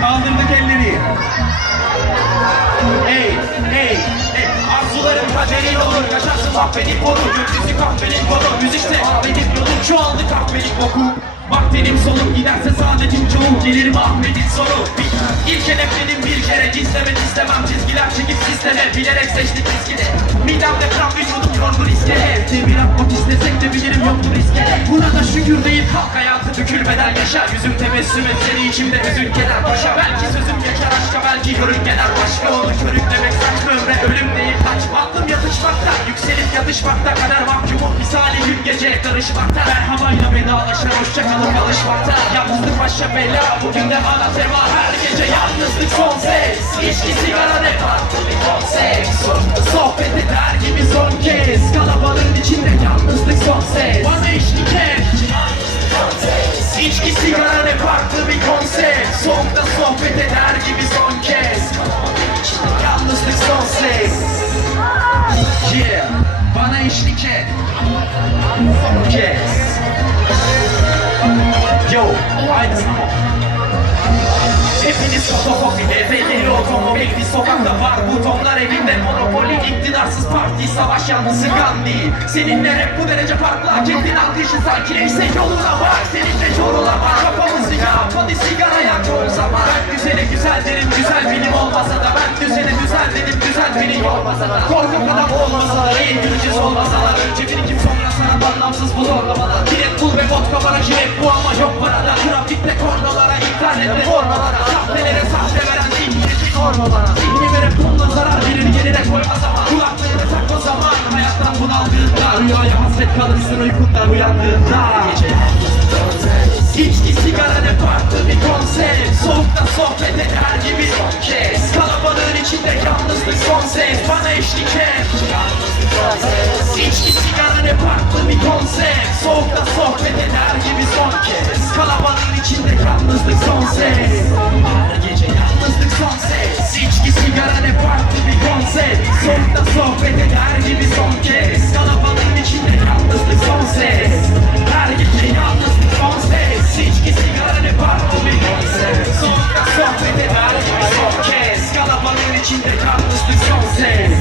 Kaldırdık elleri. Hey, hey, hey. Arzuların kaderi olur. Yaşarsın mahvedip olur. Gökyüzü kahvenin konu. Müzikte mahvedip yolun çoğaldı kahvenin boku. Vaktinim solum giderse saadetin çoğu Gelir Mahmet'in sonu Bir- İlk hedefledim bir kere Gizlemek istemem çizgiler çekip sisteme Bilerek seçtik riskini Midemde kram vücudum yorgun iskele Demir atmak istesek de bilirim yoktur iskele Buna da şükür deyip kalk hayatı bükülmeden yaşa Yüzüm tebessüm et seni içimde hüzün keder başa Belki sözüm geçer aşka belki görüngeler başka Onu körüklemek saçma ömre ölüm deyip kaçma Aklım yatışmakta yükselip yatışmakta Kader mahkumun misali gün gece karışmakta. Merhabayla vedalaşır hoşçakalın alışmakta. Yalnızlık başa bela bugün de ana tema. Her gece yalnızlık son ses. İçki sigara ne farklı Sonda sohbet eder gibi son kez. Yalnızlık son ses. Yeah Bana eşlik et. Son kez. Yo Haydi Hepiniz fotokopi Belli otomobil bir sokakta var butonlar elinde Monopoli iktidarsız parti savaş yanlısı Gandhi Seninle hep bu derece farklı hak ettin alkışı sanki Neyse yoluna bak. Seninle yorula bak Kafamızı yap. Hadi sigara yak o zaman Ben güzele güzel derim güzel film olmasa da Ben düzene güzel dedim güzel film olmasa da. Korku kadar olmasalar iyi güleceğiz olmasalar Önce birikim sonra sana anlamsız bu zorlamalar Direkt bul ve vodka bana jilet bu ama yok parada. Trafikte kornalara internette formalara Sahtelere sahte veren sorma bana Zihni verip bununla zarar verir yerine koyma zaman Kulaklarını tak o zaman hayattan bunaldığında. Rüyaya hasret kalırsın uykundan uyandığında. İçki sohbet eder gibi son kez. Kalabalığın içinde yalnızlık son ses. Bana eşlik et. Yalnızlık son ses. İçki sigara ne farklı bir konsept. Soğukta sohbet eder gibi Yeah.